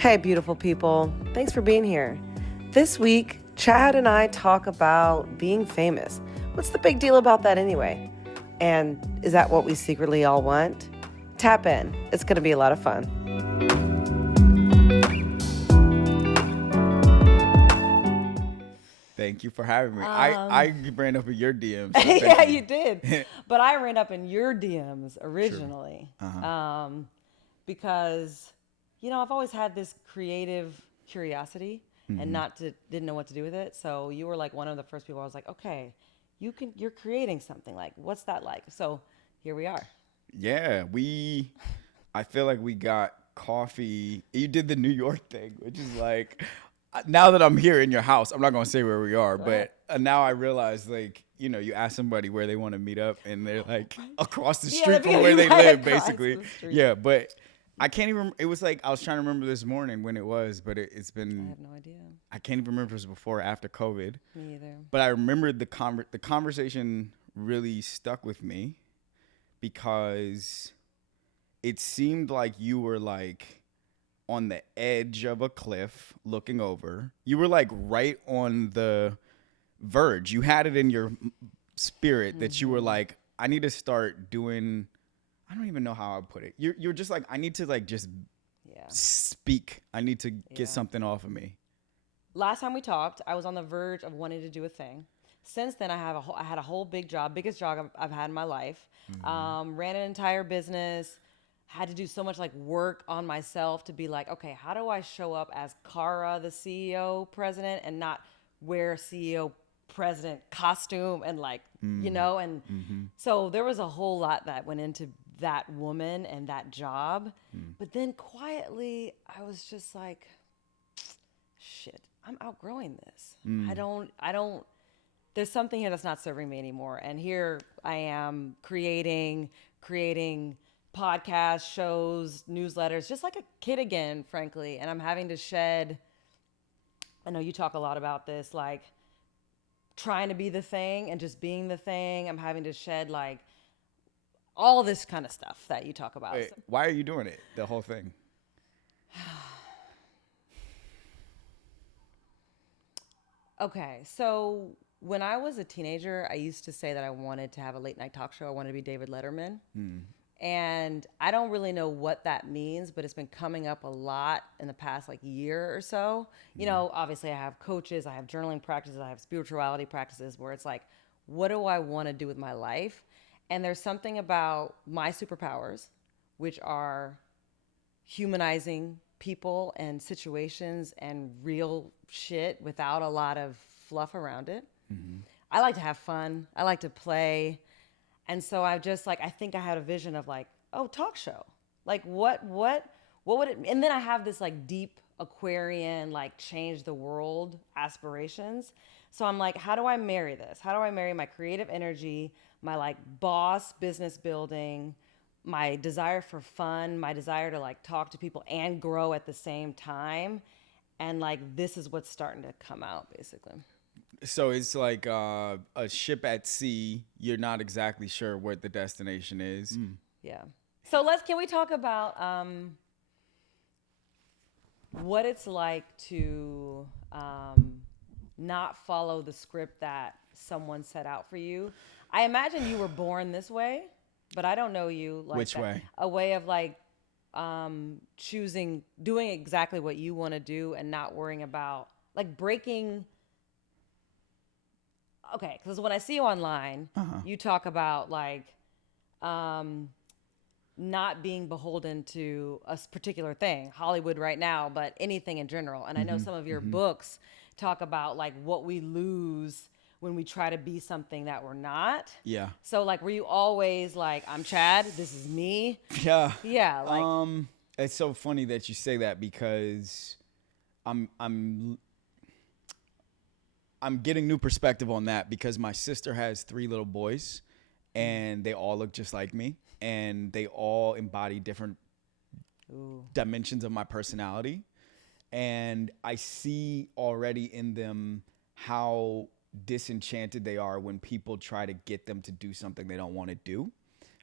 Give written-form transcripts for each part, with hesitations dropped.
Hey, beautiful people. Thanks for being here. This week, Chad and I talk about being famous. What's the big deal about that anyway? And is that what we secretly all want? Tap in. It's going to be a lot of fun. Thank you for having me. I ran up in your DMs. So Yeah, you did. But I ran up in your DMs originally. Because, I've always had this creative curiosity and didn't know what to do with it. So you were like one of the first people I was like, okay, you're creating something. Like, what's that like? So here we are. Yeah, I feel like we got coffee. You did the New York thing, which is like, now that I'm here in your house, I'm not going to say where we are, but now I realize, like, you ask somebody where they want to meet up and they're like across the street from where they live, basically. Yeah, but I can't even, it was like, I was trying to remember this morning when it was, but it's been. I have no idea. I can't even remember if it was before or after COVID. Me either. But I remember the conversation really stuck with me because it seemed like you were like on the edge of a cliff looking over. You were like right on the verge. You had it in your spirit that you were like, I need to start doing, I don't even know how I put it. You're just like, I need to like just speak. I need to get something off of me. Last time we talked, I was on the verge of wanting to do a thing. Since then, I had a whole big job, biggest job I've had in my life. Ran an entire business. Had to do so much like work on myself to be like, okay, how do I show up as Kara, the CEO president, and not wear CEO president costume and like, and so there was a whole lot that went into that woman and that job. But then quietly, I was just like, shit, I'm outgrowing this. I don't, there's something here that's not serving me anymore. And here I am creating podcasts, shows, newsletters, just like a kid again, frankly. And I'm having to shed, I know you talk a lot about this, like trying to be the thing and just being the thing. I'm having to shed like all this kind of stuff that you talk about. Wait, why are you doing it? The whole thing? Okay, so when I was a teenager, I used to say that I wanted to have a late night talk show. I wanted to be David Letterman. And I don't really know what that means, but it's been coming up a lot in the past like year or so. Obviously I have coaches, I have journaling practices, I have spirituality practices where it's like, what do I want to do with my life? And there's something about my superpowers, which are humanizing people and situations and real shit without a lot of fluff around it. I like to have fun. I like to play. And so I just like, I think I had a vision of like, oh, talk show. Like what would it, and then I have this like deep Aquarian, like change the world aspirations. So I'm like, how do I marry this? How do I marry my creative energy, my like boss business building, my desire for fun, my desire to like talk to people and grow at the same time? And like, this is what's starting to come out basically. So it's like a ship at sea. You're not exactly sure what the destination is. Yeah. So can we talk about what it's like to not follow the script that someone set out for you? I imagine you were born this way, but I don't know you like Which that. way? A way of like doing exactly what you want to do and not worrying about like breaking. Okay, because when I see you online, you talk about like not being beholden to a particular thing, Hollywood right now, but anything in general. And I know some of your books talk about like what we lose when we try to be something that we're not. Yeah. So like, were you always like, I'm Chad, this is me? Yeah. Yeah. Like, it's so funny that you say that because I'm getting new perspective on that because my sister has 3 little boys and they all look just like me and they all embody different dimensions of my personality. And I see already in them how disenchanted they are when people try to get them to do something they don't want to do.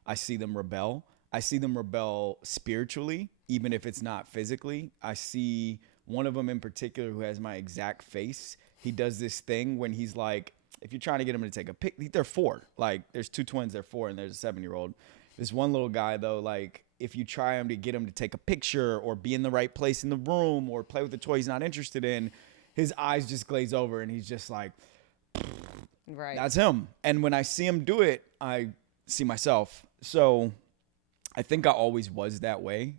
I see them rebel. I see them rebel spiritually even if it's not physically. I see one of them in particular who has my exact face. He does this thing when he's like, if you're trying to get him to take a pic, they're 4. Like, there's 2 twins, they're 4, and there's a 7-year-old. This one little guy, though, like, if you try him to get him to take a picture or be in the right place in the room or play with a toy he's not interested in, his eyes just glaze over and he's just like, Right. that's him. And when I see him do it, I see myself. So I think I always was that way.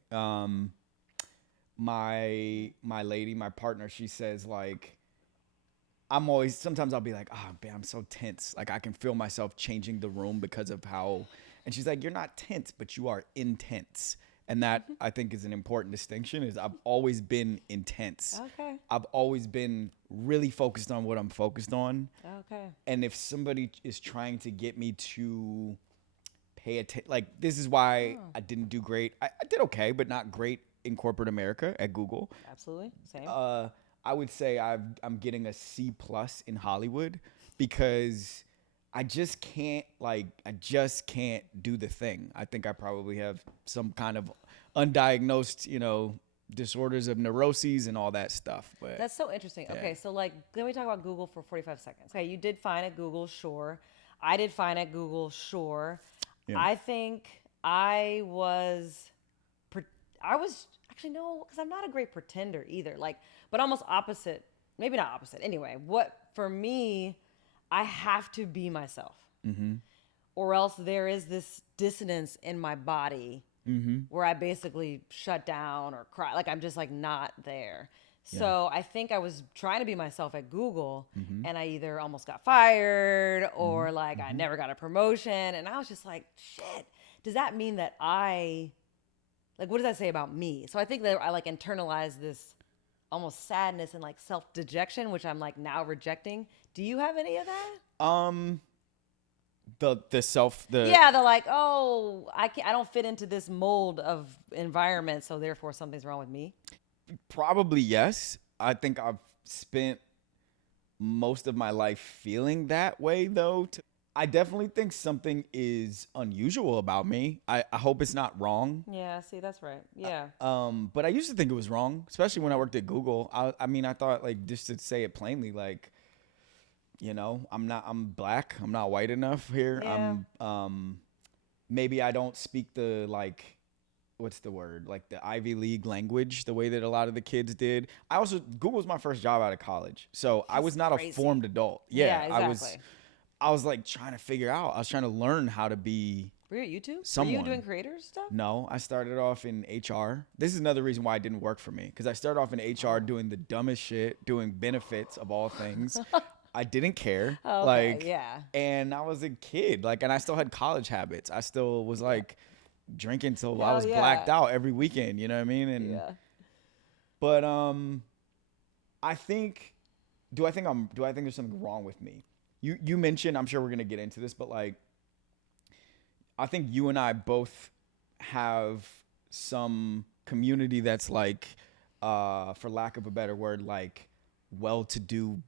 My lady, my partner, she says, like, sometimes I'll be like, oh man, I'm so tense. Like, I can feel myself changing the room because of how, and she's like, you're not tense, but you are intense. And that, I think, is an important distinction, is I've always been intense. Okay. I've always been really focused on what I'm focused on. Okay. And if somebody is trying to get me to pay attention, like, this is why I didn't do great. I did okay, but not great in corporate America at Google. Absolutely. Same. I would say I'm getting a C+ in Hollywood because I just can't do the thing. I think I probably have some kind of undiagnosed, disorders of neuroses and all that stuff. But That's so interesting. yeah. Okay, so like, let me talk about Google for 45 seconds. Okay, you did fine at Google, sure. I did fine at Google, sure. Yeah. I think actually no, because I'm not a great pretender either. Like, but almost opposite. Maybe not opposite. Anyway, for me, I have to be myself, or else there is this dissonance in my body where I basically shut down or cry. Like, I'm just like not there. So I think I was trying to be myself at Google, and I either almost got fired or like I never got a promotion, and I was just like, shit. Does that mean that what does that say about me? So I think that I like internalized this almost sadness and like self-dejection, which I'm like now rejecting. Do you have any of that? The like, oh, I don't fit into this mold of environment, so therefore something's wrong with me. Probably yes. I think I've spent most of my life feeling that way, though. I definitely think something is unusual about me. I hope it's not wrong. Yeah, see, that's right. Yeah. But I used to think it was wrong, especially when I worked at Google. I thought, like, just to say it plainly, like, I'm black. I'm not white enough here. Yeah. Maybe I don't speak the, like, what's the word? Like the Ivy League language, the way that a lot of the kids did. Google's my first job out of college. So I was not crazy. a formed adult. Yeah, exactly. I was like trying to figure out. I was trying to learn how to be. Were you at YouTube? Someone. Were you doing creator stuff? No, I started off in HR. This is another reason why it didn't work for me, because I started off in HR doing the dumbest shit, doing benefits of all things. I didn't care. Oh, okay, yeah. And I was a kid, like, and I still had college habits. I still was like drinking till I was blacked out every weekend. You know what I mean? And but I think there's something wrong with me? You mentioned, I'm sure we're gonna get into this, but like, I think you and I both have some community that's like, for lack of a better word, like well-to-do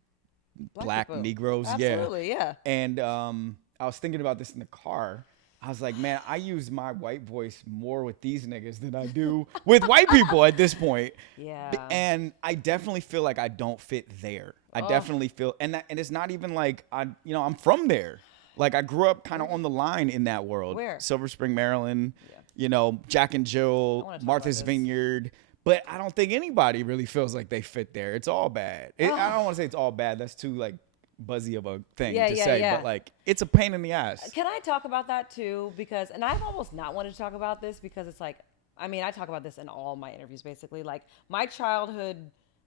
black Negroes. Absolutely, yeah. And I was thinking about this in the car. I was like, man, I use my white voice more with these niggas than I do with white people at this point. Yeah. And I definitely feel like I don't fit there. I definitely feel, and it's not even like I'm from there. Like, I grew up kind of on the line in that world. Where? Silver Spring, Maryland. Yeah. Jack and Jill, Martha's Vineyard. But I don't think anybody really feels like they fit there. It's all bad. I don't want to say it's all bad. That's too like buzzy of a thing to say. But like, it's a pain in the ass. Can I talk about that too? Because, and I've almost not wanted to talk about this because it's like, I talk about this in all my interviews basically. Like, my childhood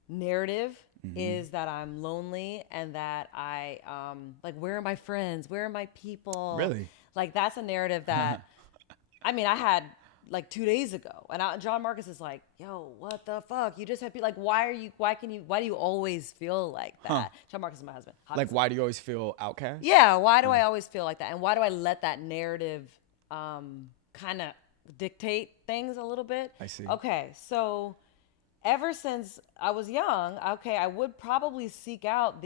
narrative is that I'm lonely and that I like, where are my friends? Where are my people? Really? Like, that's a narrative that I had like 2 days ago, and John Marcus is like, yo, what the fuck? You just have people like, why do you always feel like that? John Marcus is my husband. Like, why do you always feel outcast? Yeah, why do I always feel like that? And why do I let that narrative kind of dictate things a little bit? I see. Okay, so ever since I was young, I would probably seek out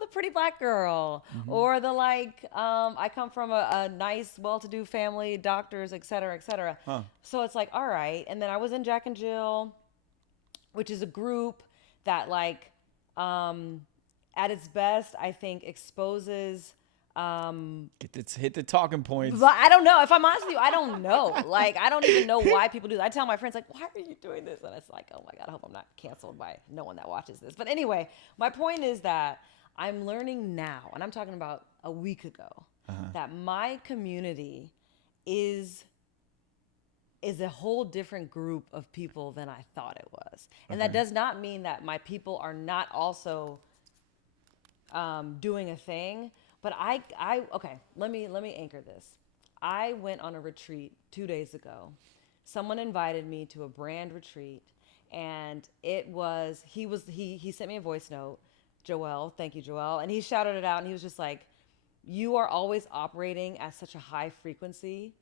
the pretty black girl, or the like, I come from a nice, well-to-do family, doctors, et cetera, et cetera. Huh. So it's like, all right. And then I was in Jack and Jill, which is a group that like, at its best, I think exposes, Hit the talking points. but I don't know. If I'm honest with you, I don't know. Like, I don't even know why people do that. I tell my friends, like, why are you doing this? And it's like, oh my God, I hope I'm not canceled by no one that watches this. But anyway, my point is that I'm learning now, and I'm talking about a week ago, that my community is a whole different group of people than I thought it was. And that does not mean that my people are not also doing a thing. But okay, let me anchor this. I went on a retreat 2 days ago. Someone invited me to a brand retreat, and he sent me a voice note, Joel, thank you, Joel, and he shouted it out, and he was just like, you are always operating at such a high frequency,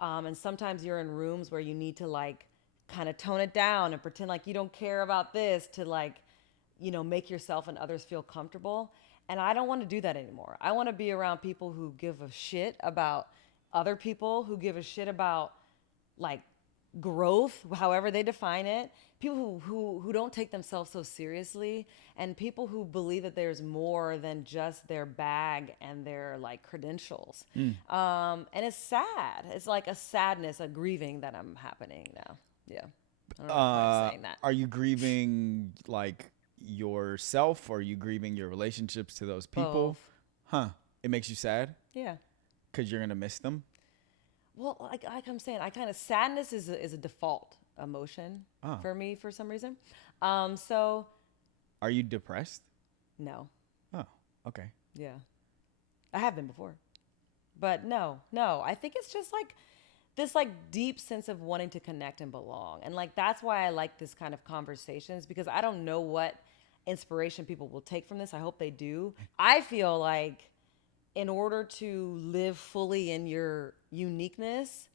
and sometimes you're in rooms where you need to like kind of tone it down and pretend like you don't care about this to like, make yourself and others feel comfortable. And I don't want to do that anymore. I want to be around people who give a shit about other people, who give a shit about like growth, however they define it. People who don't take themselves so seriously, and people who believe that there's more than just their bag and their like credentials. And it's sad. It's like a sadness, a grieving that I'm happening now. Yeah. I don't know if I'm saying that. Are you grieving like yourself, or are you grieving your relationships to those people? Both. Huh. It makes you sad Yeah. because you're gonna miss them. Well, like I'm saying, sadness is a default emotion for me for some reason. So Are you depressed? no. Oh, okay. Yeah. I have been before. But no. I think it's just like this like deep sense of wanting to connect and belong. And like that's why I like this kind of conversations, because I don't know what inspiration people will take from this. I hope they do. I feel like in order to live fully in your uniqueness,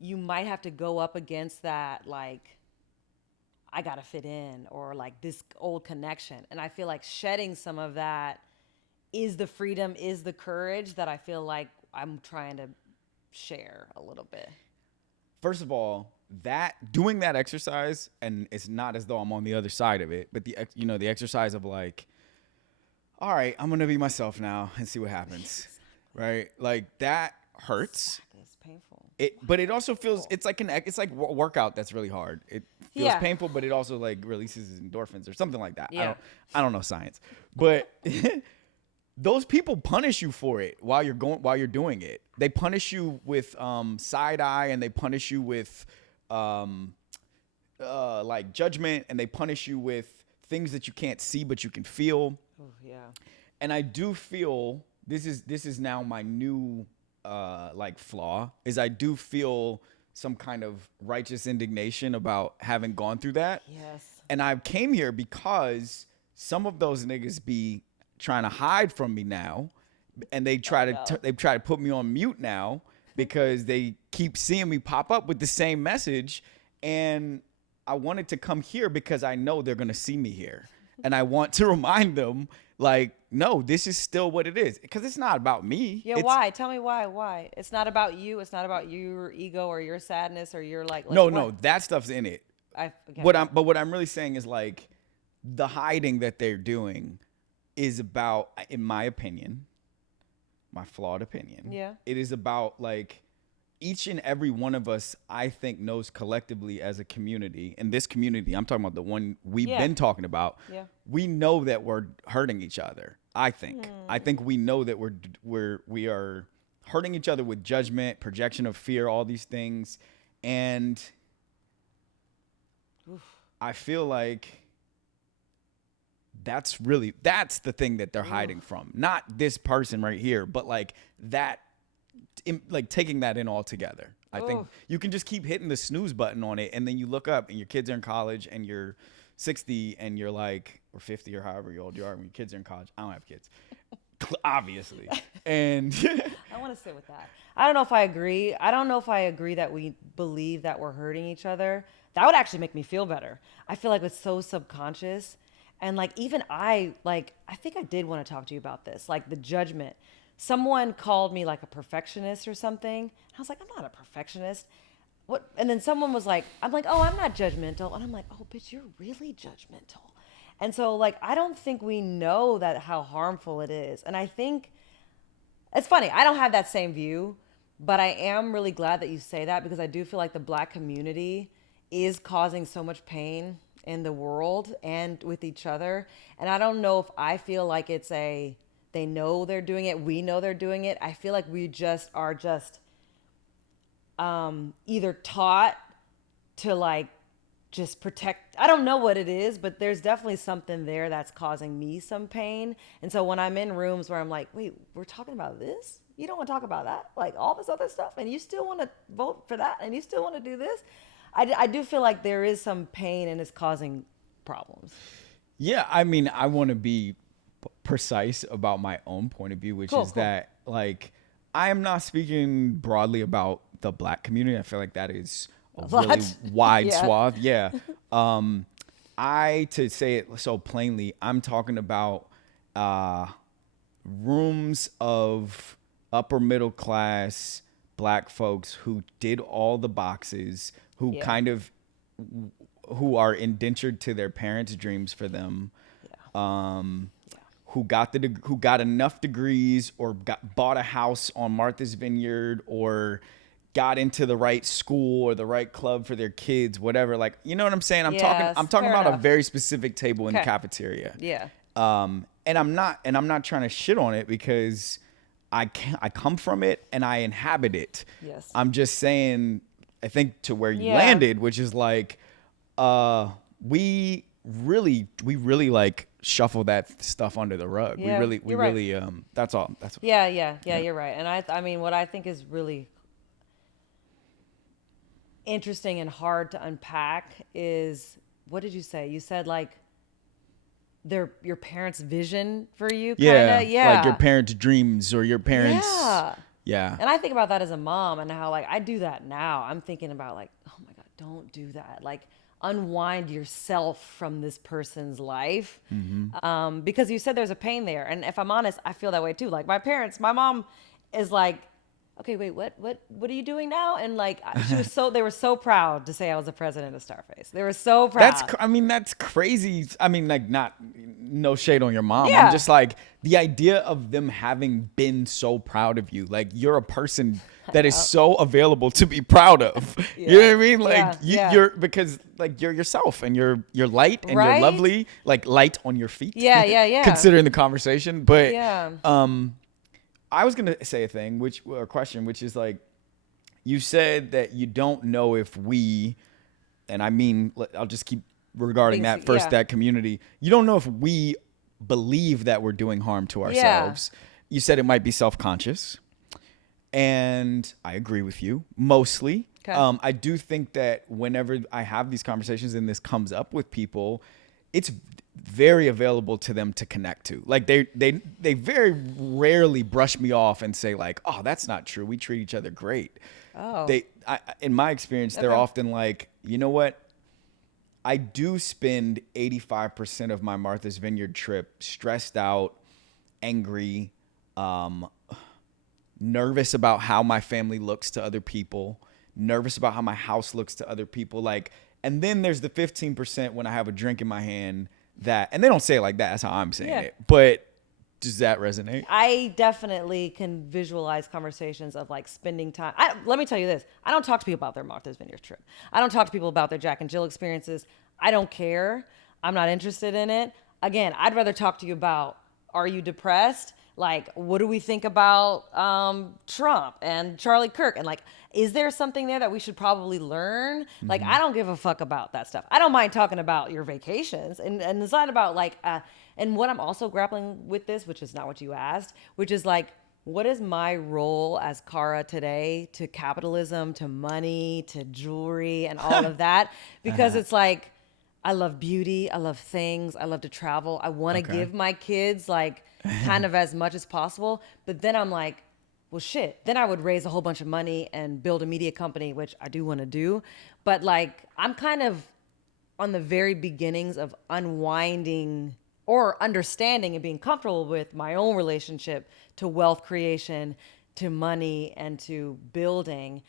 you might have to go up against that like I gotta fit in, or like this old connection. And I feel like shedding some of that is the freedom, is the courage that I feel like I'm trying to share a little bit. First of all, doing that exercise, and it's not as though I'm on the other side of it, but the exercise of like, all right, I'm gonna be myself now and see what happens, right? Like that hurts. It's painful. But it also feels it's like a workout that's really hard. It feels painful, but it also like releases endorphins or something like that. Yeah. I don't know science, but those people punish you for it while you're doing it. They punish you with side eye, and they punish you with like judgment, and they punish you with things that you can't see but you can feel. Oh yeah. And I do feel this is now my new like flaw, is I do feel some kind of righteous indignation about having gone through that. Yes. And I came here because some of those niggas be trying to hide from me now, and they try to put me on mute now because they keep seeing me pop up with the same message. And I wanted to come here because I know they're gonna see me here, and I want to remind them, like, no, this is still what it is, because it's not about me. Yeah, why? Tell me why. It's not about you. It's not about your ego or your sadness or your like no, that stuff's in it. What I'm really saying is like the hiding that they're doing is about, in my opinion, my flawed opinion. Yeah. It is about like each and every one of us, I think, knows collectively as a community. In this community, I'm talking about the one we've been talking about. Yeah. We know that we're hurting each other. I think we know that we are hurting each other with judgment, projection of fear, all these things. And I feel like that's the thing that they're hiding from. Not this person right here, but like that, like taking that in all together. I think you can just keep hitting the snooze button on it, and then you look up and your kids are in college, and you're 60 and you're like, or 50 or however old you are when your kids are in college. I don't have kids, obviously. And I want to sit with that. I don't know if I agree. I don't know if I agree that we believe that we're hurting each other. That would actually make me feel better. I feel like it's so subconscious. And like, even I think I did want to talk to you about this, like the judgment. Someone called me like a perfectionist or something. I was like, I'm not a perfectionist. What? And then someone was like, I'm like, oh, I'm not judgmental. And I'm like, oh, bitch, you're really judgmental. And so like, I don't think we know that how harmful it is. And I think it's funny. I don't have that same view, but I am really glad that you say that, because I do feel like the Black community is causing so much pain in the world and with each other. And I don't know if I feel like they know they're doing it, we know they're doing it. I feel like we just are either taught to like just protect. I don't know what it is, but there's definitely something there that's causing me some pain. And so when I'm in rooms where I'm like, wait, we're talking about this? You don't want to talk about that? Like all this other stuff, and you still want to vote for that, and you still want to do this? I do feel like there is some pain and it's causing problems. Yeah, I mean, I want to be precise about my own point of view, which is that, like, I am not speaking broadly about the Black community. I feel like that is a really wide swath. Yeah. To say it so plainly, I'm talking about rooms of upper middle class Black folks who did all the boxes, who who are indentured to their parents' dreams for them, who got enough degrees, or bought a house on Martha's Vineyard, or got into the right school or the right club for their kids, whatever. Like, you know what I'm saying? I'm talking about a very specific table in the cafeteria. Yeah. And I'm not trying to shit on it, because I come from it and I inhabit it. Yes. I'm just saying, I think to where you landed, which is like, we really like shuffle that stuff under the rug. Yeah, we really, that's all. Yeah. You're right. And I mean, what I think is really interesting and hard to unpack is, what did you say? You said like your parents' vision for you, kind of. Yeah. Like your parents' dreams, or your parents. Yeah. And I think about that as a mom, and how like I do that now. I'm thinking about like, oh my God, don't do that. Like, unwind yourself from this person's life. Because you said there's a pain there. And if I'm honest, I feel that way too. Like my mom is like, okay, wait, what are you doing now? And like, they were so proud to say I was the president of Starface. They were so proud. That's crazy. I mean, like, no shade on your mom. Yeah. I'm just like, the idea of them having been so proud of you. Like, you're a person that is so available to be proud of. You know what I mean? Like, you're, because like, you're yourself, and you're light, and you're lovely, like light on your feet. Yeah. Considering the conversation. But, I was going to say a question, which is like, you said that you don't know if we, and I mean, I'll just keep regarding that first, that community. You don't know if we believe that we're doing harm to ourselves. You said it might be self-conscious, and I agree with you mostly. Okay. I do think that whenever I have these conversations and this comes up with people, it's very available to them to connect to. Like, they very rarely brush me off and say like, oh, that's not true, we treat each other great. In my experience, they're often like, you know what, I do spend 85% of my Martha's Vineyard trip stressed out, angry, nervous about how my family looks to other people, nervous about how my house looks to other people. Like, and then there's the 15% when I have a drink in my hand and they don't say it like that. That's how I'm saying it. But does that resonate? I definitely can visualize conversations of like spending time. Let me tell you this. I don't talk to people about their Martha's Vineyard trip. I don't talk to people about their Jack and Jill experiences. I don't care. I'm not interested in it. Again, I'd rather talk to you about, are you depressed? Like, what do we think about Trump and Charlie Kirk? And like, is there something there that we should probably learn? Like, I don't give a fuck about that stuff. I don't mind talking about your vacations. And it's not about like, and what I'm also grappling with this, which is not what you asked, which is like, what is my role as Cara today to capitalism, to money, to jewelry, and all of that? Because it's like, I love beauty. I love things. I love to travel. I want to give my kids like kind of as much as possible. But then I'm like, well, shit. Then I would raise a whole bunch of money and build a media company, which I do want to do. But like, I'm kind of on the very beginnings of unwinding or understanding and being comfortable with my own relationship to wealth creation, to money, and to building.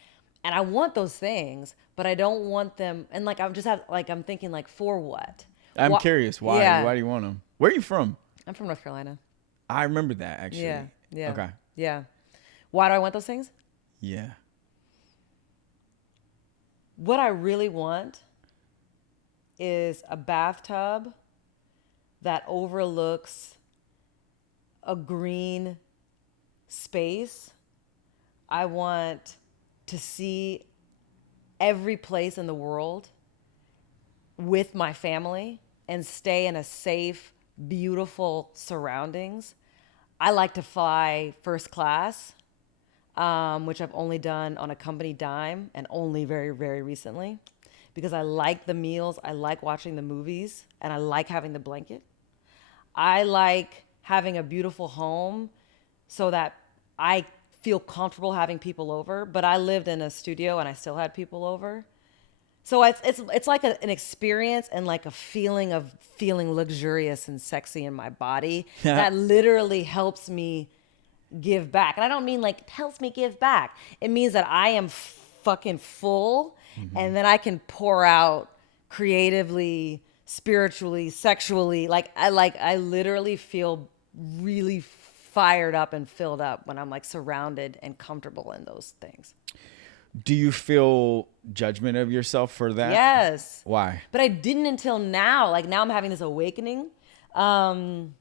And I want those things, but I don't want them. And like, I'm thinking like, for what? I'm curious. Why? Yeah. Why do you want them? Where are you from? I'm from North Carolina. I remember that actually. Yeah. Yeah. Okay. Yeah. Why do I want those things? Yeah. What I really want is a bathtub that overlooks a green space. I want to see every place in the world with my family and stay in a safe, beautiful surroundings. I like to fly first class, which I've only done on a company dime and only very, very recently, because I like the meals, I like watching the movies, and I like having the blanket. I like having a beautiful home so that I feel comfortable having people over, but I lived in a studio and I still had people over. So it's like an experience and like a feeling of feeling luxurious and sexy in my body that literally helps me give back. And I don't mean like helps me give back. It means that I am fucking full, and then I can pour out creatively, spiritually, sexually. I literally feel really fired up and filled up when I'm like surrounded and comfortable in those things. Do you feel judgment of yourself for that? Yes. Why? But I didn't until now. Like now I'm having this awakening. I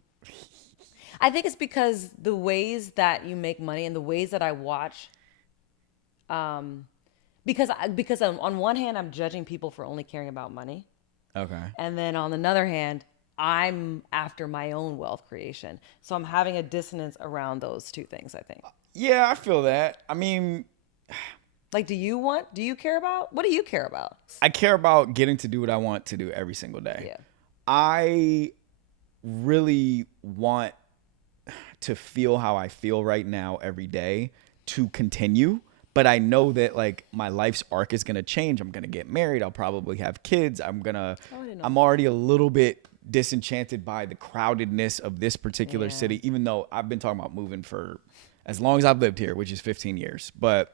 think it's because the ways that you make money and the ways that I watch, because on one hand, I'm judging people for only caring about money. Okay. And then on another hand, I'm after my own wealth creation. So I'm having a dissonance around those two things, I think. Yeah, I feel that. I mean, like, do you care about? What do you care about? I care about getting to do what I want to do every single day. Yeah. I really want to feel how I feel right now every day to continue. But I know that like my life's arc is going to change. I'm going to get married. I'll probably have kids. I'm already a little bit disenchanted by the crowdedness of this particular city, even though I've been talking about moving for as long as I've lived here, which is 15 years. But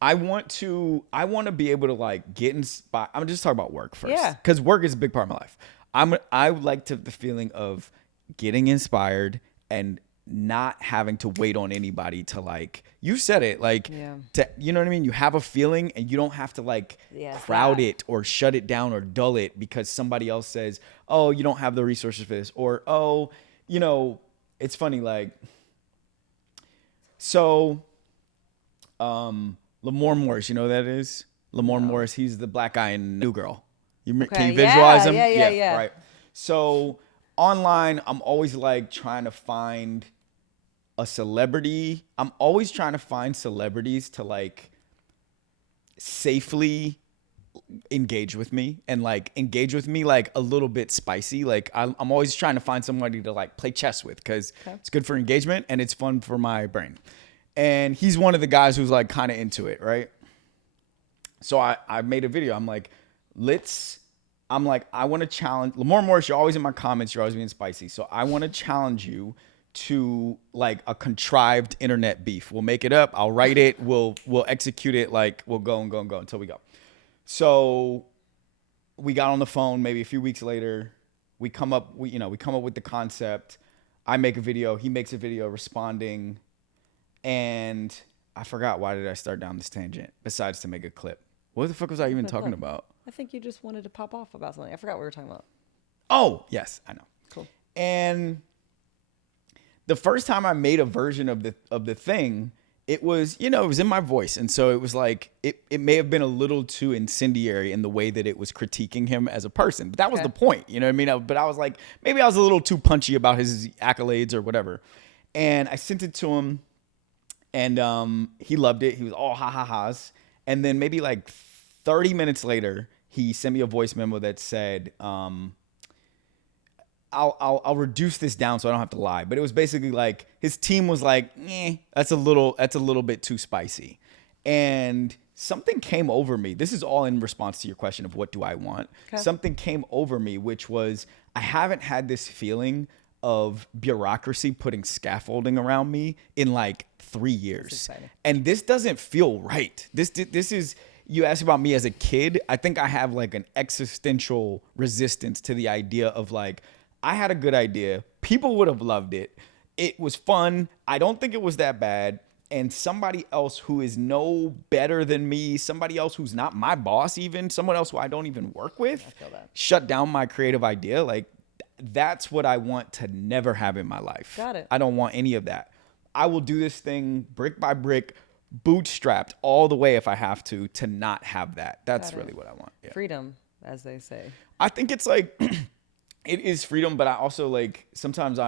I want to be able to like get inspired. I'm just talking about work first. Yeah. Because work is a big part of my life. I like the feeling of getting inspired and not having to wait on anybody to like, you said it, like, you know what I mean? You have a feeling and you don't have to like crowd it or shut it down or dull it because somebody else says, oh, you don't have the resources for this. Or, oh, you know, it's funny. Like, so, Lamore Morris, you know who that is? Lamore Morris, he's the black guy in New Girl. Can you visualize him? Yeah. Right. So online, I'm always like trying to find a celebrity. I'm always trying to find celebrities to like safely engage with me and like engage with me like a little bit spicy. Like I'm always trying to find somebody to like play chess with because it's good for engagement and it's fun for my brain. And he's one of the guys who's like kind of into it, right? So I made a video. I'm like, I want to challenge Lamore Morris. You're always in my comments. You're always being spicy. So I want to challenge you to like a contrived internet beef. We'll make it up. I'll write it. We'll execute it. Like we'll go until we go. So we got on the phone. Maybe a few weeks later, we come up with the concept. I make a video. He makes a video responding. And I forgot, why did I start down this tangent besides to make a clip? What the fuck was I even talking about? I think you just wanted to pop off about something. I forgot what we were talking about. Oh, yes, I know. Cool. And the first time I made a version of the thing, it was, it was in my voice. And so it was like, it may have been a little too incendiary in the way that it was critiquing him as a person. But that was the point, you know what I mean? But I was like, maybe I was a little too punchy about his accolades or whatever. And I sent it to him. And he loved it. He was all ha-ha-has. And then maybe like 30 minutes later, he sent me a voice memo that said, I'll reduce this down so I don't have to lie. But it was basically like his team was like, that's a little bit too spicy. And something came over me. This is all in response to your question of what do I want? Okay. Something came over me, which was I haven't had this feeling of bureaucracy putting scaffolding around me in like 3 years. exciting. And this doesn't feel right. This is, you asked about me as a kid. I think I have like an existential resistance to the idea of like, I had a good idea. People would have loved it. It was fun. I don't think it was that bad. And somebody else who is no better than me, somebody else who's not my boss even, someone else who I don't even work with, feel that. shut down my creative idea. Like, that's what I want to never have in my life. Got it. I don't want any of that. I will do this thing brick by brick, bootstrapped all the way if I have to not have that. That's Got it. really what I want. Yeah. Freedom, as they say. I think it's like, it is freedom, but I also like, sometimes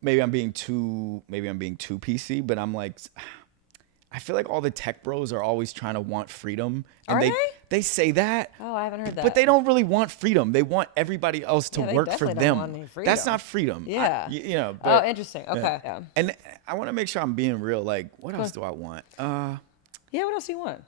maybe I'm being too PC, but I'm like, I feel like all the tech bros are always trying to want freedom. And Are they say that. Oh, I haven't heard that. But they don't really want freedom. They want everybody else to Yeah, they work for definitely don't want them. any freedom. That's not freedom. Yeah. You know. Oh, But, interesting. Okay. Yeah. and I want to make sure I'm being real. Like, what else do I want? Yeah. What else do you want?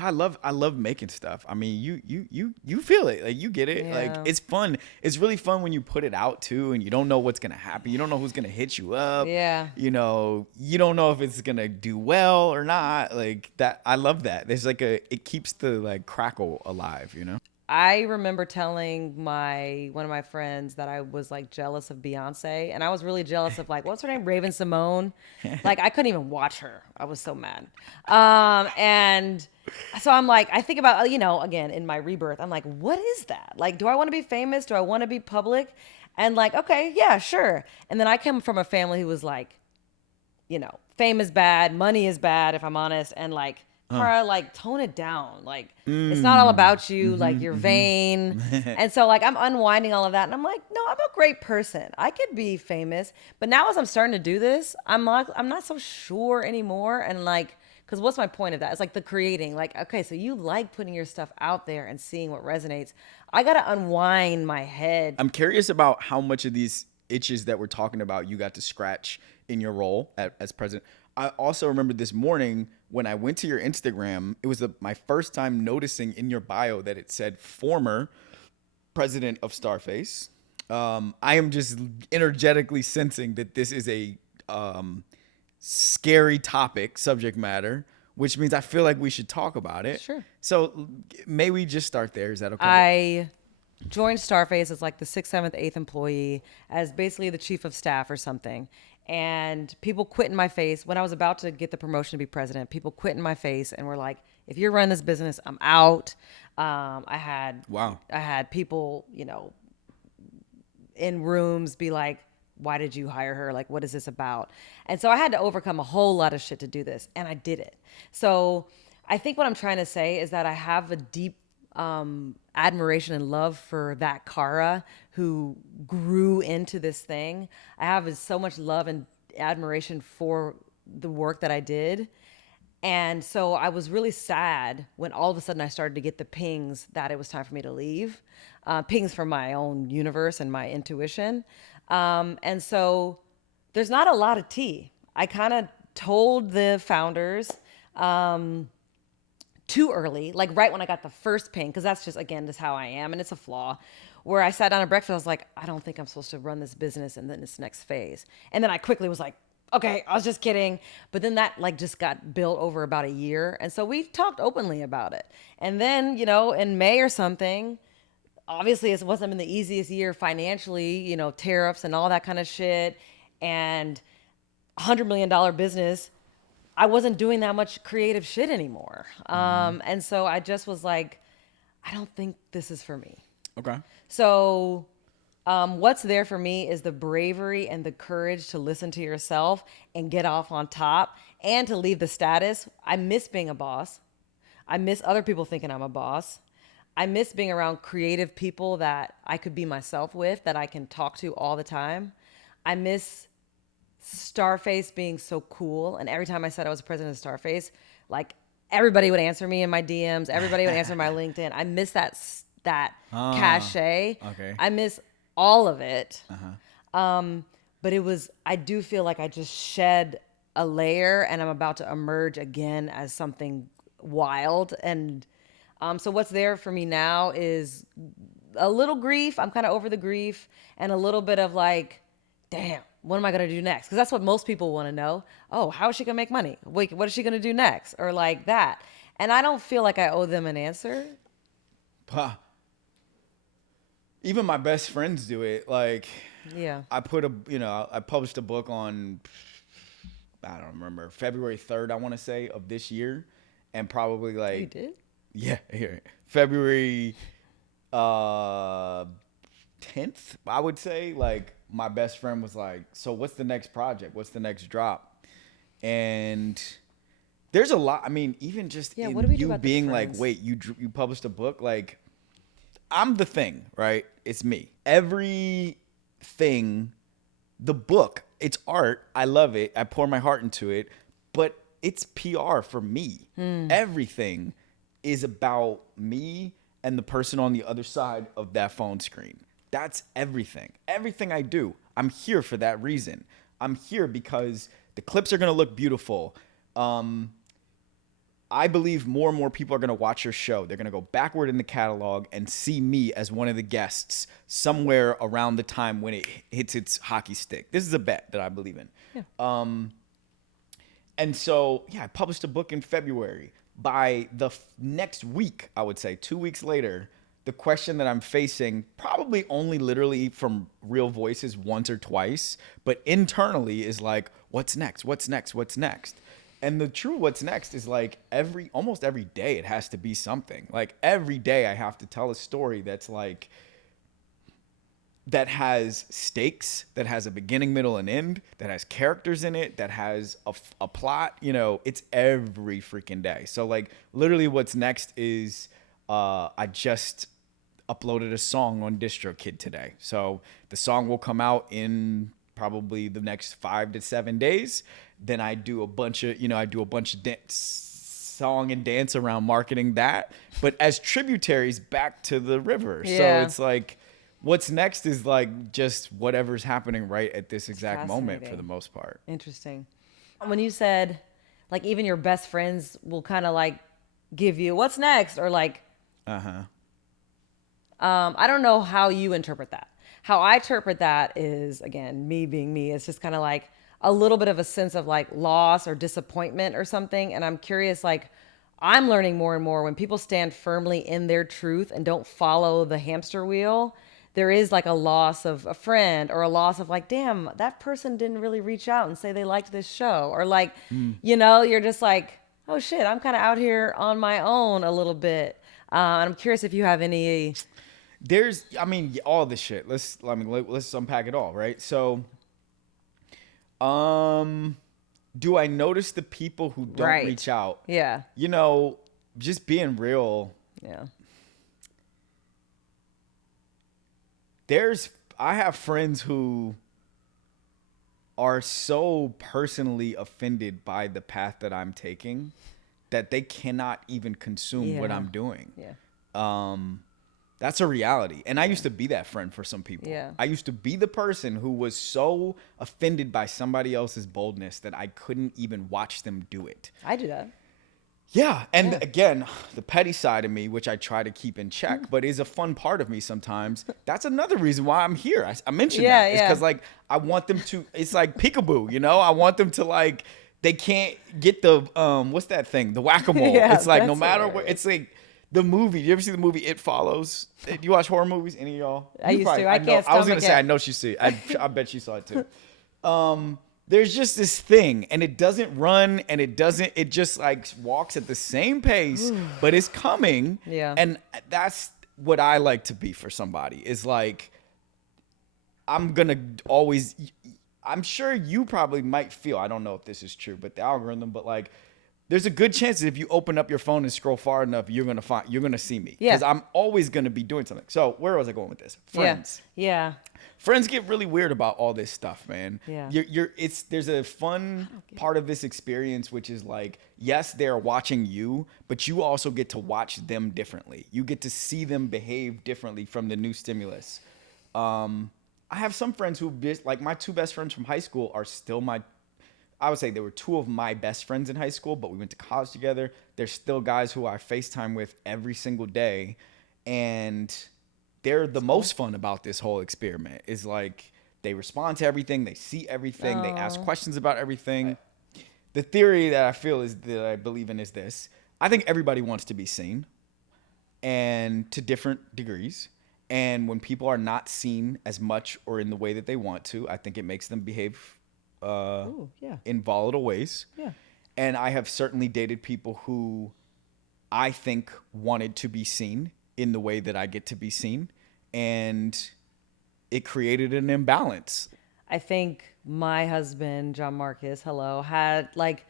I love making stuff. I mean, you feel it. Like, you get it. Like, Yeah. it's fun. It's really fun when you put it out too, and you don't know what's gonna happen. You don't know who's gonna hit you up. Yeah. You know, you don't know if it's gonna do well or not. Like that. I love that. There's like it keeps the like crackle alive. You know. I remember telling one of my friends that I was like jealous of Beyonce, and I was really jealous of like what's her name, Raven Simone. Like I couldn't even watch her. I was so mad. And so I'm like, I think about again in my rebirth, I'm like, what is that? Like, do I want to be famous? Do I want to be public? And like, okay, yeah, sure. And then I come from a family who was like, fame is bad, money is bad, if I'm honest, and like. Cara, like tone it down. Like it's not all about you. Like you're vain, and so like I'm unwinding all of that, and I'm like, no, I'm a great person. I could be famous, but now as I'm starting to do this, I'm not so sure anymore. And like, because what's my point of that? It's like the creating. Like, okay, so you like putting your stuff out there and seeing what resonates. I gotta unwind my head. I'm curious about how much of these itches that we're talking about you got to scratch in your role as president. I also remember this morning when I went to your Instagram, it was my first time noticing in your bio that it said former president of Starface. I am just energetically sensing that this is a scary subject matter, which means I feel like we should talk about it. Sure. So may we just start there? Is that okay? I joined Starface as like the 6th, 7th, 8th employee as basically the chief of staff or something. And people quit in my face when I was about to get the promotion to be president. People quit in my face and were like, if you're running this business, I'm out. I had people, in rooms be like, why did you hire her? Like, what is this about? And so I had to overcome a whole lot of shit to do this. And I did it. So I think what I'm trying to say is that I have a deep admiration and love for that Cara who grew into this thing. I have so much love and admiration for the work that I did. And so I was really sad when all of a sudden I started to get the pings that it was time for me to leave, pings from my own universe and my intuition. And so there's not a lot of tea. I kind of told the founders, too early, like right when I got the first ping, because that's just how I am, and it's a flaw, where I sat down at breakfast, I was like, I don't think I'm supposed to run this business and then this next phase. And then I quickly was like, okay, I was just kidding. But then that like just got built over about a year. And so we talked openly about it. And then, in May or something, obviously it wasn't been the easiest year financially, tariffs and all that kind of shit. And $100 million business, I wasn't doing that much creative shit anymore. And so I just was like, I don't think this is for me. Okay. So what's there for me is the bravery and the courage to listen to yourself and get off on top and to leave the status. I miss being a boss. I miss other people thinking I'm a boss. I miss being around creative people that I could be myself with, that I can talk to all the time. I miss Starface being so cool. And every time I said I was president of Starface, like everybody would answer me in my DMs. Everybody would answer my LinkedIn. I miss that cachet. Okay. I miss all of it. But I do feel like I just shed a layer and I'm about to emerge again as something wild. And so what's there for me now is a little grief. I'm kind of over the grief, and a little bit of like, damn, what am I going to do next? Because that's what most people want to know. Oh, how is she going to make money? Wait, what is she going to do next? Or like that. And I don't feel like I owe them an answer. Huh. Even my best friends do it. Like, Yeah. I published a book on, I don't remember, February 3rd, I want to say, of this year. And probably like, You did? yeah, here, February 10th, I would say. Like, my best friend was like, so what's the next project? What's the next drop? And there's a lot. I mean, even just Yeah, in what do we do you about the being like, friends? wait, you published a book? Like, I'm the thing, right? It's me. Everything, the book, it's art. I love it. I pour my heart into it, but it's PR for me. Everything is about me and the person on the other side of that phone screen. That's everything. Everything I do, I'm here for that reason. I'm here because the clips are going to look beautiful. I believe more and more people are going to watch your show. They're going to go backward in the catalog and see me as one of the guests somewhere around the time when it hits its hockey stick. This is a bet that I believe in. Yeah. And so, yeah, I published a book in February. By the next week, I would say 2 weeks later, the question that I'm facing, probably only literally from real voices once or twice, but internally is like, what's next? What's next? What's next? And the true what's next is like almost every day it has to be something. Like every day I have to tell a story that's like, that has stakes, that has a beginning, middle, and end, that has characters in it, that has a plot. You know, it's every freaking day. So like literally what's next is I just uploaded a song on DistroKid today. So the song will come out in probably the next 5 to 7 days. Then I do a bunch of song and dance around marketing that, but as tributaries back to the river. Yeah. So it's like, what's next is like just whatever's happening right at this exact moment for the most part. Interesting. When you said, like, even your best friends will kind of like give you what's next, or like, I don't know how you interpret that. How I interpret that is, again, me being me. It's just kind of like a little bit of a sense of like loss or disappointment or something. And I'm curious, like, I'm learning more and more when people stand firmly in their truth and don't follow the hamster wheel. There is like a loss of a friend, or a loss of like, damn, that person didn't really reach out and say they liked this show. Or like, you're just like, oh shit, I'm kind of out here on my own a little bit. And I'm curious if you have any. All this shit. Let's unpack it all, right? So, do I notice the people who don't reach out? Yeah. Just being real. Yeah. I have friends who are so personally offended by the path that I'm taking that they cannot even consume what I'm doing. Yeah. That's a reality. And I used to be that friend for some people. Yeah. I used to be the person who was so offended by somebody else's boldness that I couldn't even watch them do it. I do that. Yeah. And again, the petty side of me, which I try to keep in check, but is a fun part of me sometimes. That's another reason why I'm here. I mentioned that. It's because like, I want them to, it's like peekaboo, I want them to like, they can't get the, what's that thing? The whack-a-mole. Yeah, it's like, no that's matter hilarious. what, it's like the movie. You ever see the movie It Follows? Do you watch horror movies? Any of y'all? I used to. I can't I was going stomach to say, it. I know she see it. I bet she saw it too. There's just this thing, and it doesn't run, and it just like walks at the same pace, but it's coming. Yeah. And that's what I like to be for somebody, is like, I'm sure you probably might feel, I don't know if this is true, but the algorithm, but like, there's a good chance that if you open up your phone and scroll far enough, you're going to see me. Yeah. Because I'm always going to be doing something. So where was I going with this? Friends. Yeah. Friends get really weird about all this stuff, man. Yeah. There's a fun part of this experience, which is like, yes, they're watching you, but you also get to watch them differently. You get to see them behave differently from the new stimulus. I have some friends who, like, my two best friends from high school are still I would say they were two of my best friends in high school, but we went to college together. There's still guys who I FaceTime with every single day. And they're the most fun about this whole experiment is like they respond to everything. They see everything. They ask questions about everything. The theory that I feel is that I believe in is this. I think everybody wants to be seen, and to different degrees. And when people are not seen as much or in the way that they want to, I think it makes them behave in volatile ways. Yeah. And I have certainly dated people who I think wanted to be seen in the way that I get to be seen. And it created an imbalance. I think my husband, John Marcus, had like,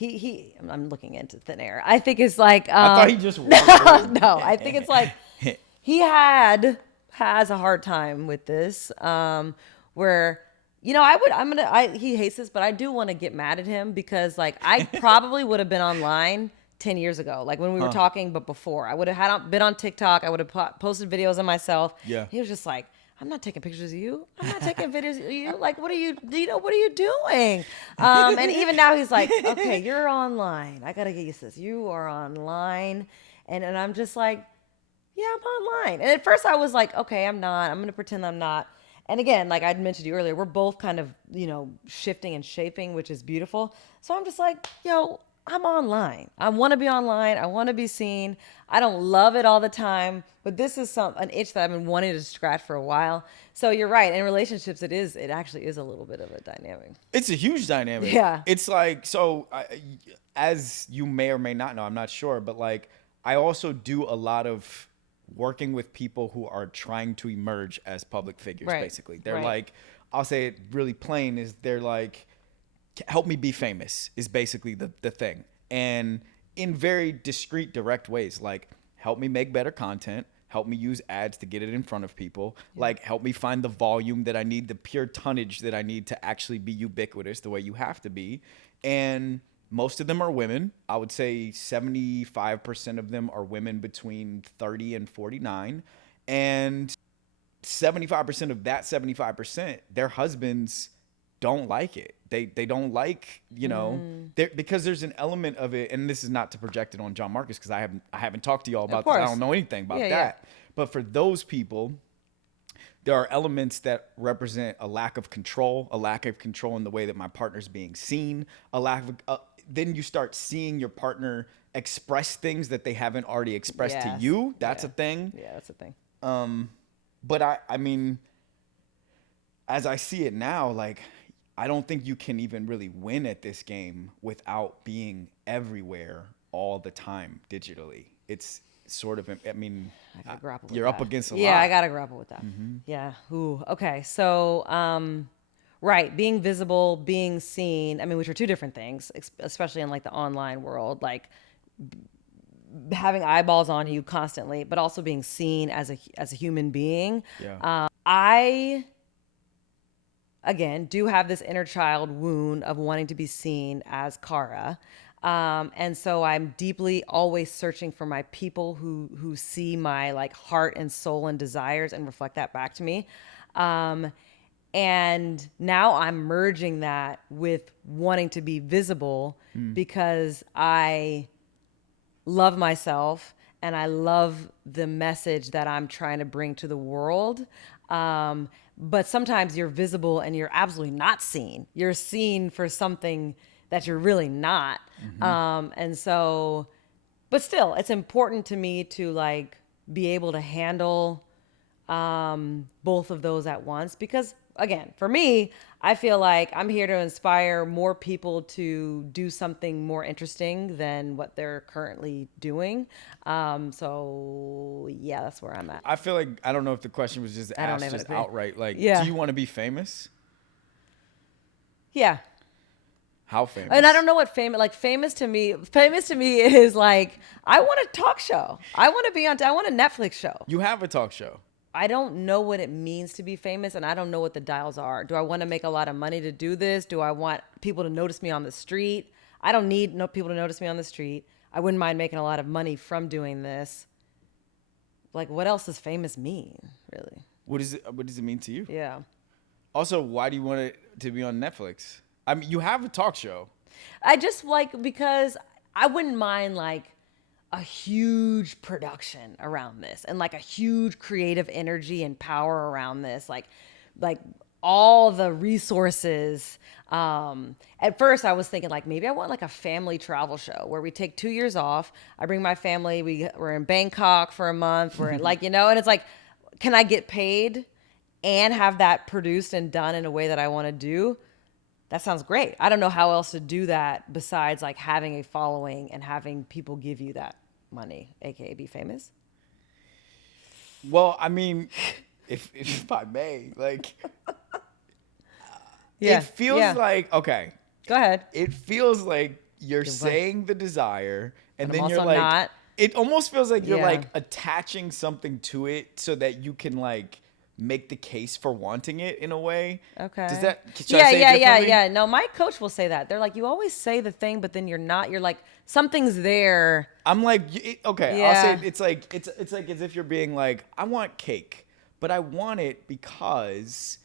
I'm looking into thin air. I think it's like, I thought he just no, I think it's like he has a hard time with this, where, you know, he hates this, but I do want to get mad at him because like I probably would have been online 10 years ago, like when we were talking, but before I would have been on TikTok, I would have posted videos of myself. Yeah. He was just like, I'm not taking pictures of you. I'm not taking videos of you. Like, what are you doing? And even now he's like, okay, you're online. I got to get used to this. You are online. And I'm just like, yeah, I'm online. And at first I was like, okay, I'm not. I'm going to pretend I'm not. And again, like I'd mentioned to you earlier, we're both kind of, you know, shifting and shaping, which is beautiful. So I'm just like, yo, I'm online. I want to be online. I want to be seen. I don't love it all the time, but this is an itch that I've been wanting to scratch for a while. So you're right. In relationships, it actually is a little bit of a dynamic. It's a huge dynamic. Yeah. It's like, so as you may or may not know, I'm not sure, but like I also do a lot of working with people who are trying to emerge as public figures, Right. basically. They're Right. like, I'll say it really plain, is they're like, help me be famous is basically the thing. And in very discreet, direct ways, like help me make better content, help me use ads to get it in front of people, like help me find the volume that I need, the pure tonnage that I need to actually be ubiquitous the way you have to be. And most of them are women. I would say 75% of them are women between 30 and 49. And 75% of that 75%, their husbands don't like it. They don't like, you know, because there's an element of it, and this is not to project it on John Marcus because I haven't talked to y'all about this. I don't know anything about that. But for those people, there are elements that represent a lack of control in the way that my partner's being seen, a lack of then you start seeing your partner express things that they haven't already expressed to you. That's a thing. Yeah, that's a thing. But I mean, as I see it now, like, I don't think you can even really win at this game without being everywhere all the time digitally. It's sort of, I mean, I gotta grapple with you're that. up against a lot. Yeah, I gotta grapple with that. Yeah. Ooh. Okay. So, right, being visible, being seen. I mean, which are two different things, especially in like the online world. Like having eyeballs on you constantly, but also being seen as a human being. Yeah. I again do have this inner child wound of wanting to be seen as Kara. And so I'm deeply always searching for my people who see my like heart and soul and desires and reflect that back to me. And now I'm merging that with wanting to be visible because I love myself and I love the message that I'm trying to bring to the world. But sometimes you're visible and you're absolutely not seen. You're seen for something that you're really not. And so, but still, it's important to me to like be able to handle both of those at once because again, for me, I feel like I'm here to inspire more people to do something more interesting than what they're currently doing. So yeah, that's where I'm at. I feel like, I don't know if the question was just asked just outright. Like, do you want to be famous? Yeah. How famous? And I don't know what famous to me is like, I want a talk show. I want a Netflix show. You have a talk show. I don't know what it means to be famous, and I don't know what the dials are. Do I want to make a lot of money to do this? Do I want people to notice me on the street? I don't need people to notice me on the street. I wouldn't mind making a lot of money from doing this. Like, what else does famous mean, really? What does it mean to you? Yeah. Also, why do you want it to be on Netflix? I mean, you have a talk show. I just like, because I wouldn't mind like a huge production around this and like a huge creative energy and power around this, like all the resources. At first I was thinking like maybe I want like a family travel show where we take 2 years off. I bring my family. We're in Bangkok for a month. We're in, like, you know, and it's like, can I get paid and have that produced and done in a way that I want to do? That sounds great. I don't know how else to do that besides like having a following and having people give you that money, aka be famous. Well, I mean, if I may, like, Yeah. it feels like, okay, Go ahead. it feels like you're saying the desire, and But I'm then you're also like, not. it almost feels like you're Yeah. like attaching something to it so that you can like make the case for wanting it in a way. Okay. Should I say it differently? Yeah. No, my coach will say that. They're like, you always say the thing, but then you're not. You're like, something's there. I'm like, okay, I'll Yeah. say it's like as if you're being like, I want cake, but I want it because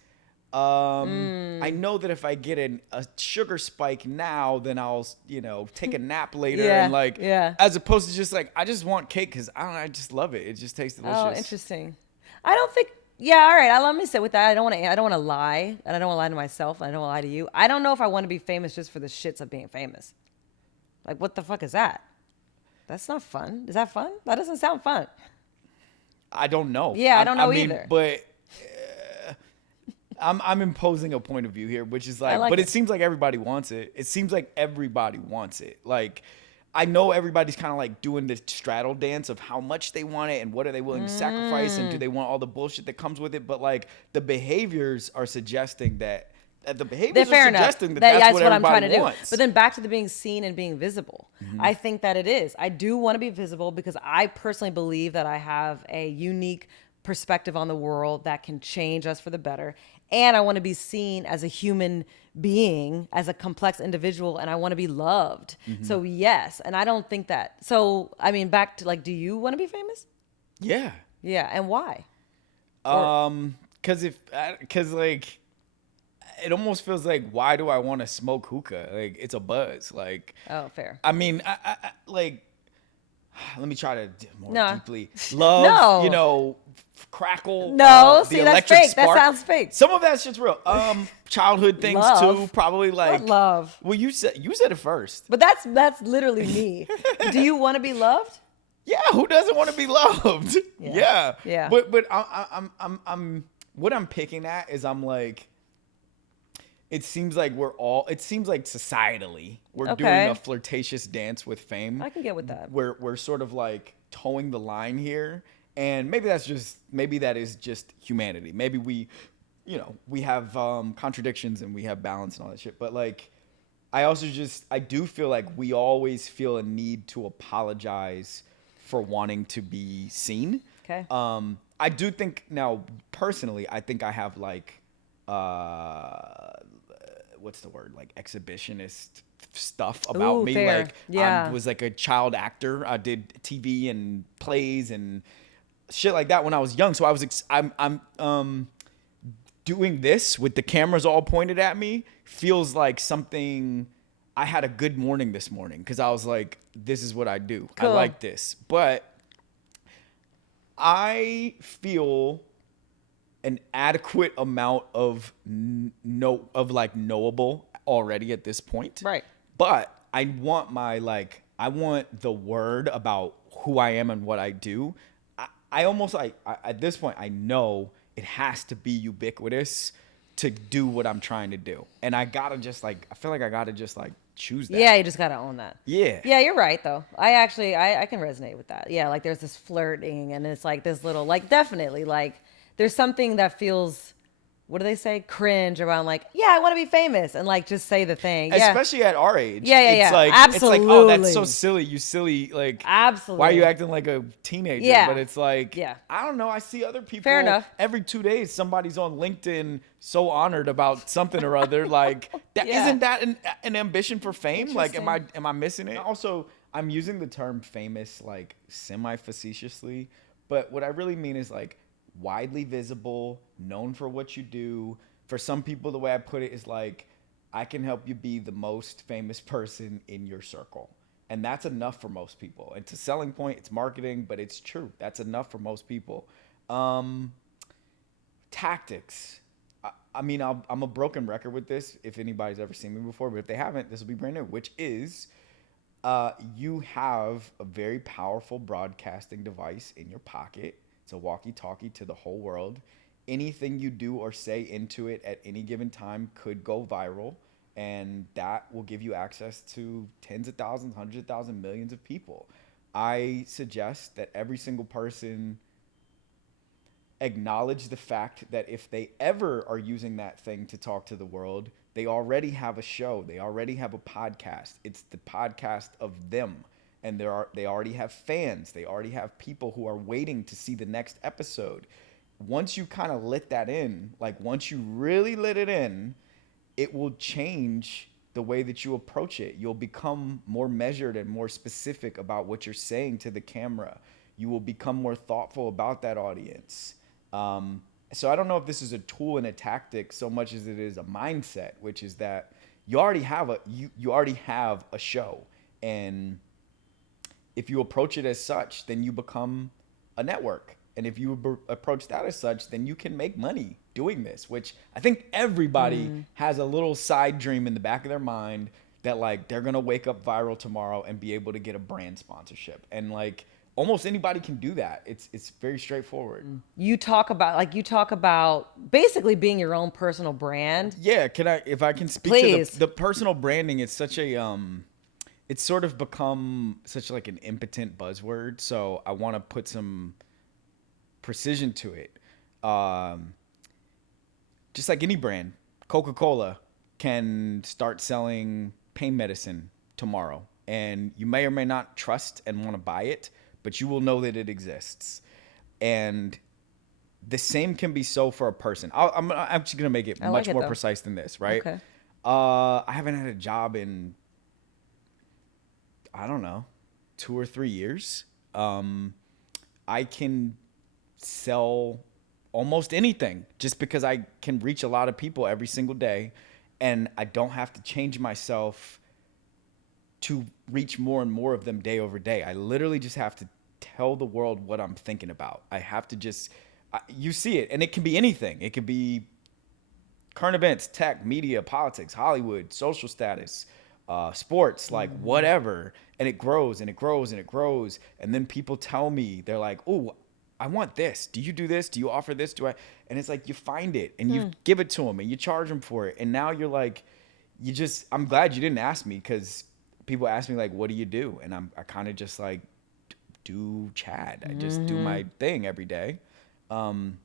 I know that if I get a sugar spike now, then I'll, take a nap later. Yeah, And like, yeah. as opposed to just like, I just want cake because I just love it. It just tastes delicious. Oh, interesting. I don't think. Yeah, all right. Let me sit with that. I don't want to lie, and I don't want to lie to myself, and I don't want to lie to you. I don't know if I want to be famous just for the shits of being famous. Like, what the fuck is that? That's not fun. Is that fun? That doesn't sound fun. I don't know. Yeah, I don't know mean, either. But I'm imposing a point of view here, which is like, like but it. it seems like everybody wants it. It seems like everybody wants it. Like, I know everybody's kind of like doing the straddle dance of how much they want it and what are they willing to sacrifice and do they want all the bullshit that comes with it. But like the behaviors are suggesting that the behaviors Fair are enough. suggesting that's what I'm trying to everybody wants. do. But then back to the being seen and being visible. I think that it is. I do want to be visible because I personally believe that I have a unique perspective on the world that can change us for the better. And I want to be seen as a human being, as a complex individual, and I want to be loved. So yes, and I don't think that. So I mean, back to like, do you want to be famous? Yeah. Yeah, and why? Cause like, it almost feels like, why do I want to smoke hookah? Like, it's a buzz. Like, Oh, fair. I mean, I like, let me try to more No. deeply love, No. crackle. No, the see, that's electric fake. That spark. sounds fake. Some of that's just real. Childhood things Love. too, probably like What love? Well, you said it first. But that's literally me. Do you want to be loved? Yeah, who doesn't want to be loved? Yeah. Yeah. Yeah. But I'm what I'm picking at is I'm like, it seems like societally we're Okay. doing a flirtatious dance with fame. I can get with that. We're sort of like towing the line here, and maybe that is just humanity. Maybe we have contradictions and we have balance and all that shit. But like, I do feel like we always feel a need to apologize for wanting to be seen. Okay. I do think now, personally, I think I have like, what's the word? Like exhibitionist stuff about Ooh, me. fair. Like, Yeah. I was like a child actor. I did TV and plays and shit like that when I was young. So I'm doing this with the cameras all pointed at me feels like something. I had a good morning this morning because I was like, this is what I do. Cool. I like this. But I feel an adequate amount of knowable already at this point. Right. But I want I want the word about who I am and what I do. I almost at this point, I know it has to be ubiquitous to do what I'm trying to do. And I gotta just I feel like I gotta just choose that. Yeah, you just gotta own that. Yeah. Yeah, you're right though. I can resonate with that. Yeah, like there's this flirting and it's like this little definitely there's something that feels, what do they say, cringe around yeah, I want to be famous and just say the thing. Yeah. Especially at our age. Yeah, It's absolutely. It's like, oh, that's so silly. You silly, Absolutely. why are you acting like a teenager? Yeah. But it's Yeah. I don't know. I see other people. Fair enough. Every 2 days, somebody's on LinkedIn so honored about something or other. That Yeah. isn't that an ambition for fame? Interesting. Am I missing it? Also, I'm using the term famous semi-facetiously, but what I really mean is widely visible, known for what you do. For some people, the way I put it is I can help you be the most famous person in your circle. And that's enough for most people. It's a selling point, it's marketing, but it's true. That's enough for most people. Tactics. I mean, I'm a broken record with this if anybody's ever seen me before, but if they haven't, this will be brand new, which is you have a very powerful broadcasting device in your pocket. It's a walkie-talkie to the whole world. Anything you do or say into it at any given time could go viral, and that will give you access to tens of thousands, hundreds of thousands, millions of people. I suggest that every single person acknowledge the fact that if they ever are using that thing to talk to the world, they already have a show. They already have a podcast. It's the podcast of them. And they already have fans. They already have people who are waiting to see the next episode. Once you kind of let that in, like once you really let it in, it will change the way that you approach it. You'll become more measured and more specific about what you're saying to the camera. You will become more thoughtful about that audience. So I don't know if this is a tool and a tactic so much as it is a mindset, which is that you already have a show, and if you approach it as such, then you become a network. And if you approach that as such, then you can make money doing this, which I think everybody has a little side dream in the back of their mind that like they're going to wake up viral tomorrow and be able to get a brand sponsorship. And like almost anybody can do that. It's very straightforward. You talk about basically being your own personal brand. Yeah, if I can speak Please. to the personal branding, it's such a it's sort of become such like an impotent buzzword. So I want to put some precision to it. Just like any brand, Coca-Cola can start selling pain medicine tomorrow, and you may or may not trust and want to buy it, but you will know that it exists. And the same can be so for a person. I'm actually going to make it much more precise than this, right? Okay. I haven't had a job in, I don't know, 2 or 3 years. I can sell almost anything just because I can reach a lot of people every single day, and I don't have to change myself to reach more and more of them day over day. I literally just have to tell the world what I'm thinking about. I have to you see it, and it can be anything. It could be current events, tech, media, politics, Hollywood, social status, sports, like whatever. And it grows and it grows and it grows. And then people tell me, they're like, "Oh, I want this. Do you do this? Do you offer this? And it's like you find it and you give it to them and you charge them for it. And now you're like, I'm glad you didn't ask me, because people ask me like, what do you do? And I kind of just like do Chad. I just do my thing every day. And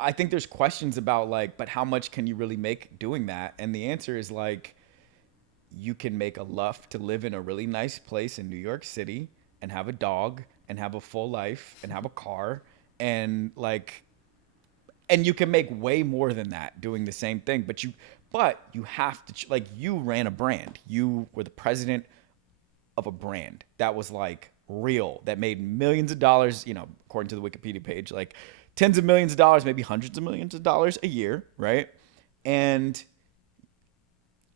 I think there's questions about like, but how much can you really make doing that? And the answer is like, you can make enough to live in a really nice place in New York City and have a dog and have a full life and have a car and you can make way more than that doing the same thing. But you have to, like, you ran a brand. You were the president of a brand that was like real, that made millions of dollars, according to the Wikipedia page, like tens of millions of dollars, maybe hundreds of millions of dollars a year, right? And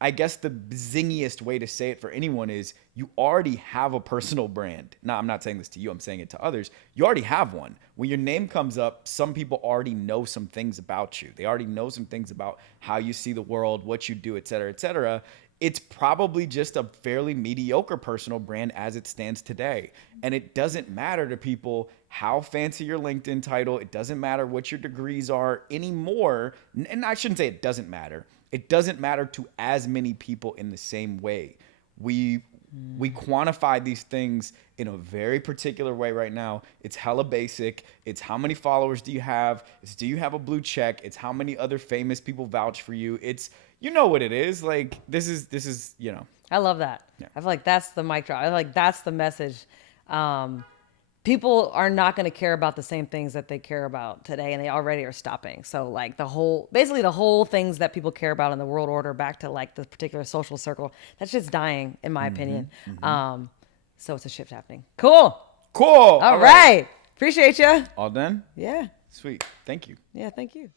I guess the zingiest way to say it for anyone is you already have a personal brand. Now, I'm not saying this to you. I'm saying it to others. You already have one. When your name comes up, some people already know some things about you. They already know some things about how you see the world, what you do, et cetera, et cetera. It's probably just a fairly mediocre personal brand as it stands today. And it doesn't matter to people how fancy your LinkedIn title. It doesn't matter what your degrees are anymore. And I shouldn't say it doesn't matter. It doesn't matter to as many people in the same way. We quantify these things in a very particular way right now. It's hella basic. It's how many followers do you have? It's do you have a blue check? It's how many other famous people vouch for you? It's, you know what it is. Like, this is. I love that. Yeah. I feel like that's the mic drop. I feel like that's the message. People are not going to care about the same things that they care about today, and they already are stopping. So like the whole things that people care about in the world order back to like the particular social circle, that's just dying in my opinion. So it's a shift happening. Cool. All right. Appreciate you. All done? Yeah. Sweet. Thank you. Yeah, thank you.